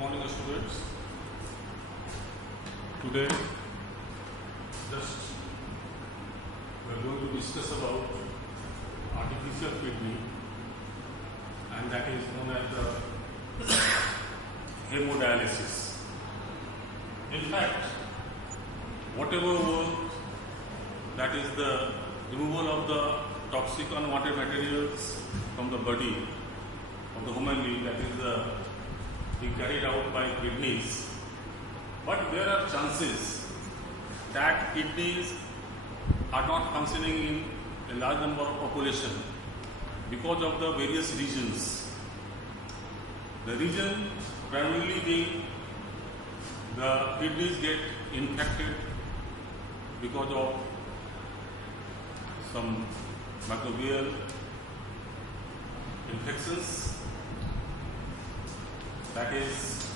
morning, students. Today, just we are going to discuss about artificial kidney, and that is known as the hemodialysis. In fact, whatever work, that is the removal of the toxic unwanted materials from the body of the human being, that is being carried out by kidneys. But there are chances that kidneys are not functioning in a large number of population because of the various reasons. The reason primarily being the kidneys get infected because of some microbial infections, that is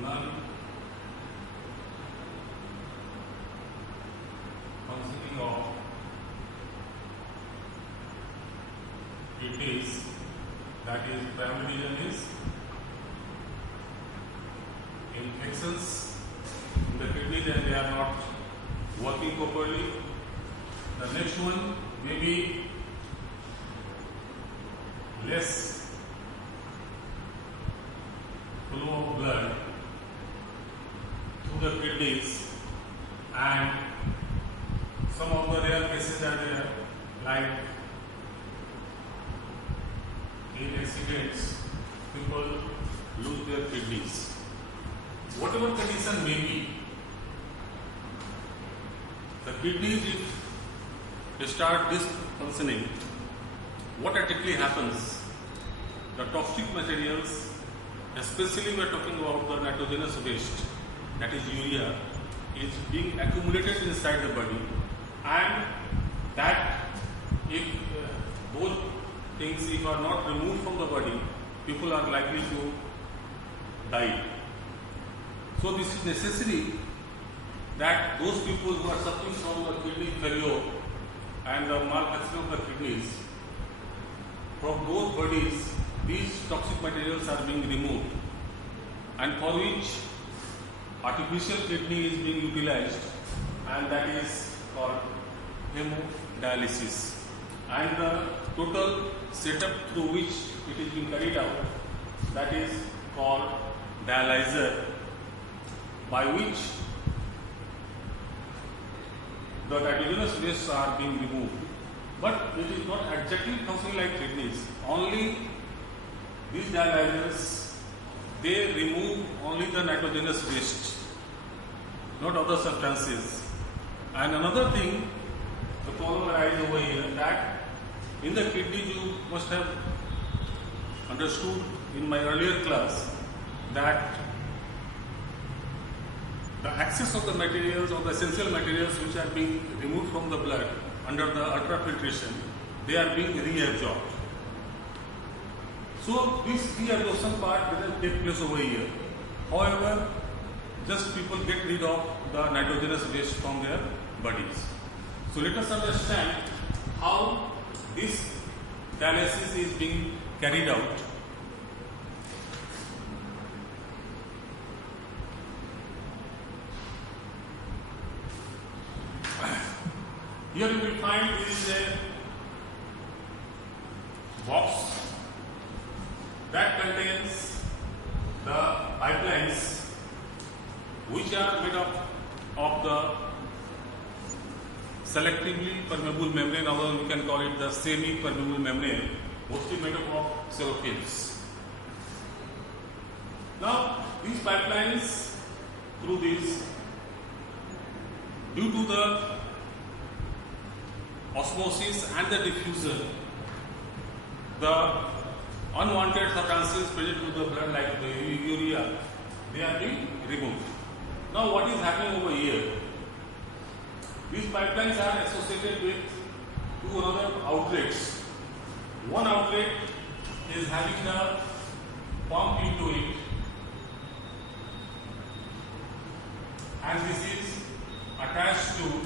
non-functioning of kidneys, that is primary reason is infections in the kidneys and they are not working properly. The next one may be less flow of blood through the kidneys, and some of the rare cases are there, like in accidents people lose their kidneys. Whatever condition may be, the kidneys, if they start dysfunctioning, what actually happens? The toxic materials, especially we are talking about the nitrogenous waste, that is urea, is being accumulated inside the body, and that if both things if are not removed from the body, people are likely to die. So this is necessary that those people who are suffering from the kidney failure and the malfunction of the kidneys, from those bodies these toxic materials are being removed, and for which artificial kidney is being utilized, and that is called hemodialysis. And the total setup through which it is being carried out, that is called dialyzer, by which the nitrogenous wastes are being removed. But it is not exactly functioning like kidneys. Only these dialyzers, they remove only the nitrogenous waste, not other substances. And another thing, the problem arises over here, that in the kidney you must have understood in my earlier class that the excess of the materials or the essential materials which are being removed from the blood under the ultrafiltration, they are being reabsorbed. So this reabsorption part doesn't take place over here. However, just people get rid of the nitrogenous waste from their bodies. So let us understand how this dialysis is being carried out. Here you will find this is a box that contains the pipelines which are made up of the selectively permeable membrane, or we can call it the semi-permeable membrane, mostly made up of cellophane. Now these pipelines, through this, due to the osmosis and the diffusion, the unwanted substances present in the blood like the urea, they are being removed. Now what is happening over here? These pipelines are associated with two other outlets. One outlet is having the pump into it, and this is attached to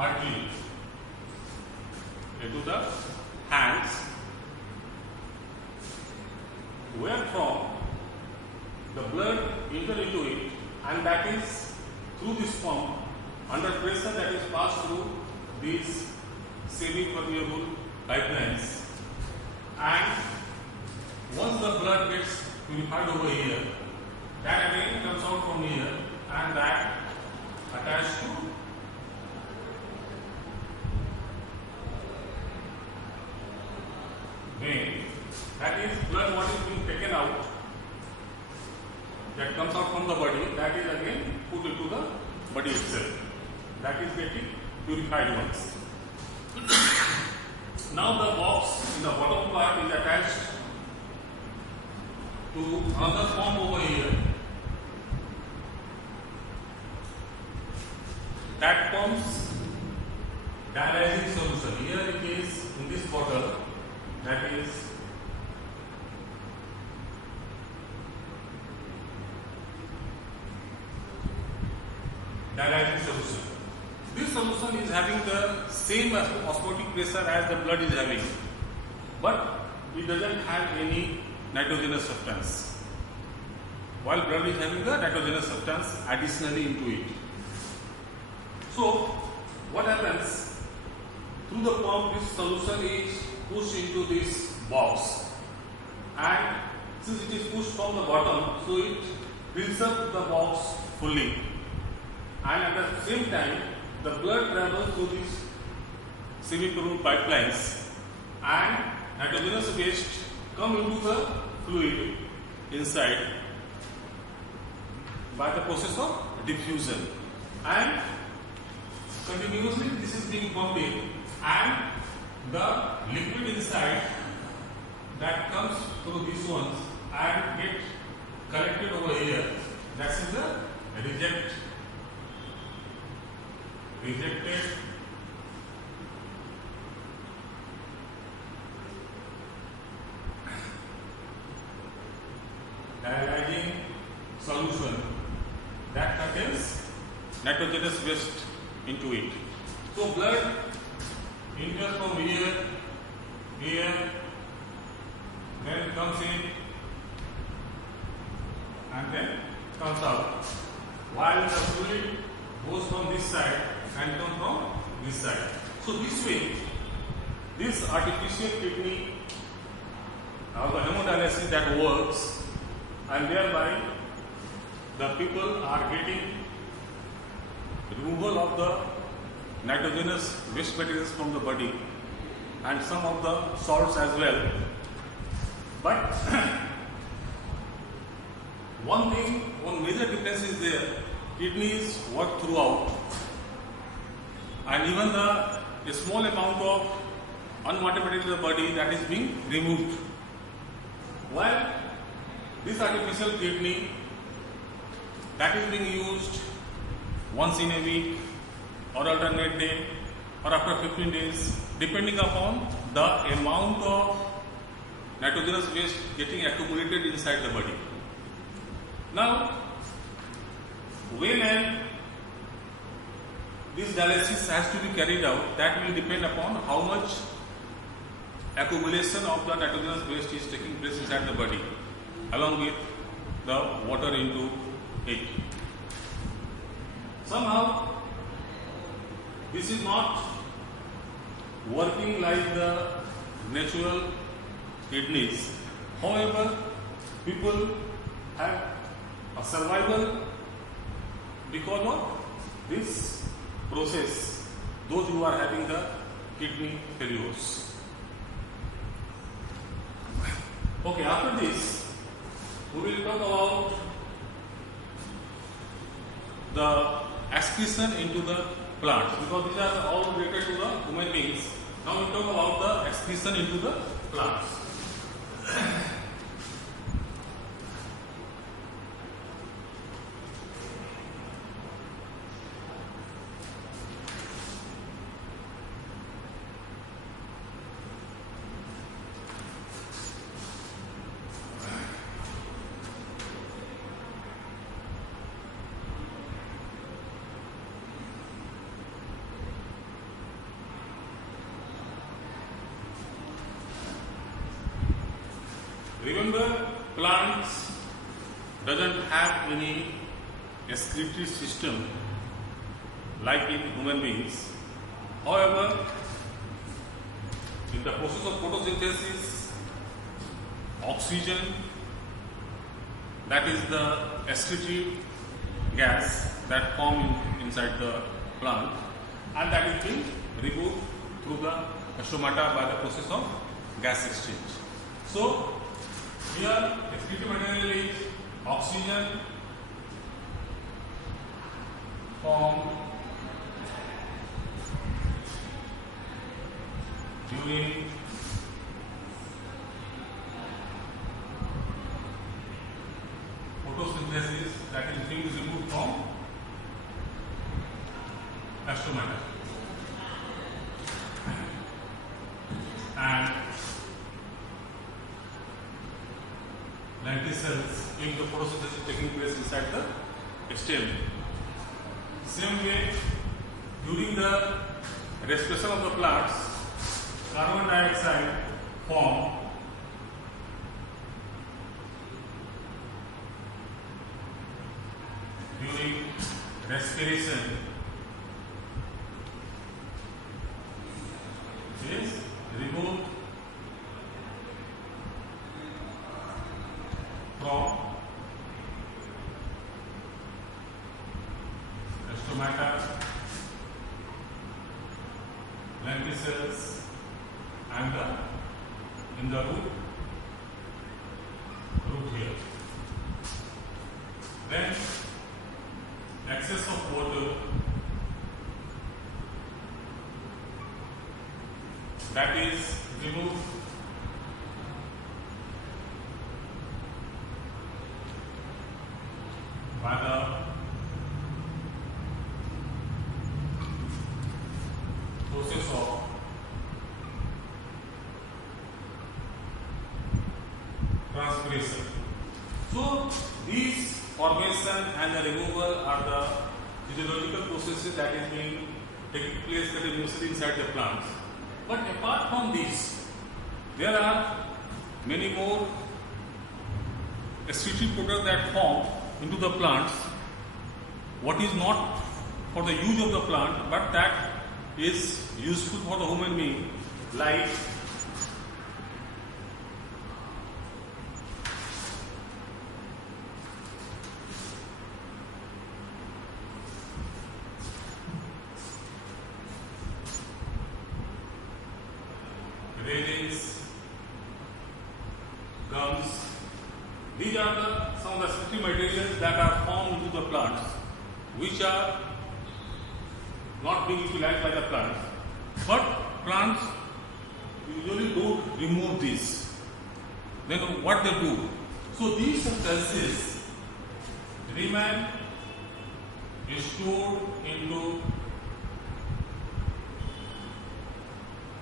artery into the hands, wherefrom the blood enter into it, and that is through this pump under pressure that is passed through these semi-permeable pipelines, and once the blood gets purified over here, that again comes out from here and that attached to vein. That is blood what is being taken out, that comes out from the body, that is again put into the body itself. That is getting purified once. Now the box in the bottom part is attached to another pump over here. That pumps dialyzing solution. Here it is in this bottle, that is dialyzing solution. This solution is having the same osmotic pressure as the blood is having, but it doesn't have any nitrogenous substance, while blood is having the nitrogenous substance additionally into it. So what happens, through the pump this solution is pushed into this box, and since it is pushed from the bottom, so it fills up the box fully, and at the same time the blood travels through these semi-permeable pipelines, and nitrogenous waste come into the fluid inside by the process of diffusion, and continuously this is being pumped in, and the liquid inside that comes through these ones and get collected over here. That is the rejected dialyzing solution that contains nitrogenous waste into it. So blood enters from here, then comes in and then comes out, while the fluid goes from this side and comes from this side. So this way, this artificial kidney or the hemodialysis that works, and thereby the people are getting removal of the nitrogenous waste materials from the body and some of the salts as well. But one major difference is there. Kidneys work throughout, and even a small amount of unwanted material in the body that is being removed. While this artificial kidney that is being used once in a week or alternate day or after 15 days, depending upon the amount of nitrogenous waste getting accumulated inside the body. Now, when this dialysis has to be carried out, that will depend upon how much accumulation of the nitrogenous waste is taking place inside the body, along with the water into it. Somehow, this is not working like the natural kidneys. However, people have a survival because of this process, those who are having the kidney failures. Okay, after this, we will talk about the excretion into the plants, because these are all related to the human beings. Now we talk about the excretion into the plants. Remember, plants doesn't have any excretory system like in human beings. However, in the process of photosynthesis, oxygen, that is the excretory gas that form inside the plant, and that is being removed through the stomata by the process of gas exchange. So here excretory material is oxygen formed during photosynthesis, that is being removed from stomata, and lenticels in the photosynthesis taking place inside the stem. Same way, during the respiration of the plants, carbon dioxide formed during respiration is removed from stomata, lenticels, and in the root here. Then excess of water, that is removed by the process of transpiration. So these formation and the removal are the physiological processes that is being taking place continuously inside the plants. But apart from these, there are many more excretory products that form into the plants, what is not for the use of the plant, but that is useful for the human being, like railings, gums. These are some of the excretory materials that are formed into the plants, which are not being utilized by the plants. But plants usually don't remove these. Then what they do? So these substances remain stored into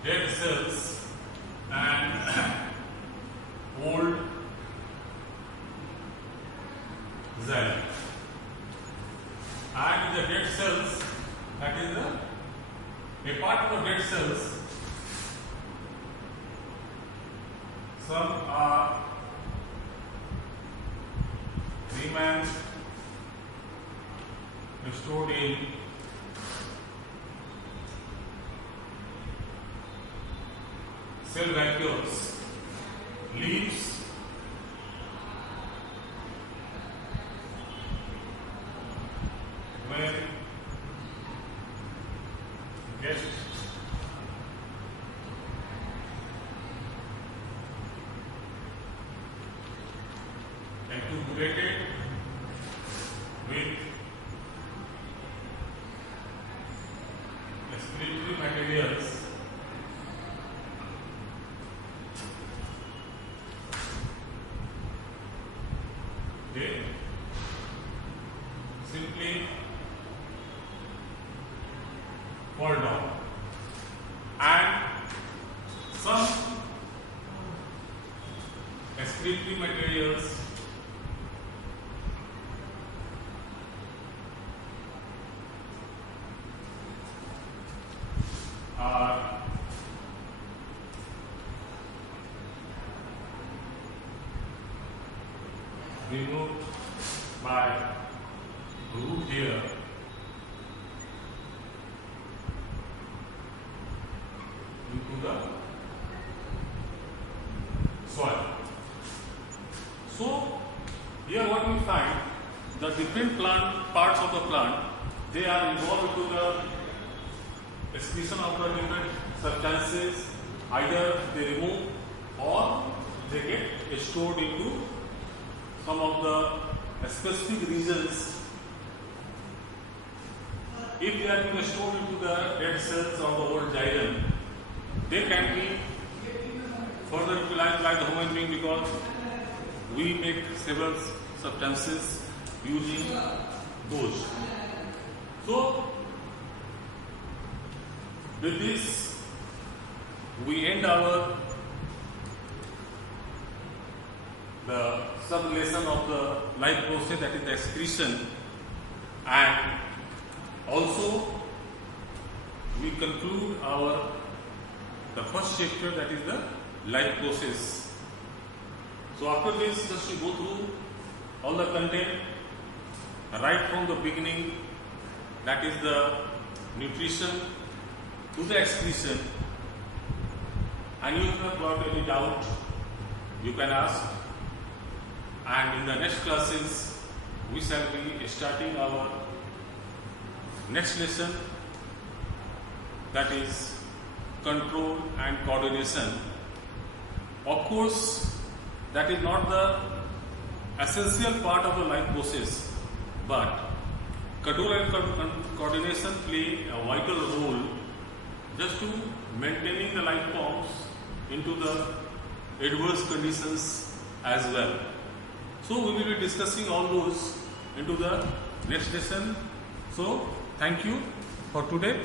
dead cells and old xylem. And the dead cells, that is a part of the dead cells, some are remain stored in cell vacuoles, leaves, when get accumulated with excretory materials, they simply fall down, and some excretory materials are denote by root here into the soil. So here what we find, the different parts of the plant, they are involved into the excretion of the different substances. Either they remove or they get stored into some of the specific regions. If they are being stored into the dead cells of the old xylem, they can be further utilized by the human being, because we make several substances using those. So, with this, we end the sub-lesson of the life process, that is the excretion, and also we conclude the first chapter, that is the life process. So after this, just we go through all the content right from the beginning, that is the nutrition to the excretion. And if you have got any doubt, you can ask. And in the next classes, we shall be starting our next lesson, that is control and coordination. Of course, that is not the essential part of the life process, but control and coordination play a vital role just to maintaining the life forms into the adverse conditions as well. So we will be discussing all those into the next lesson. So thank you for today.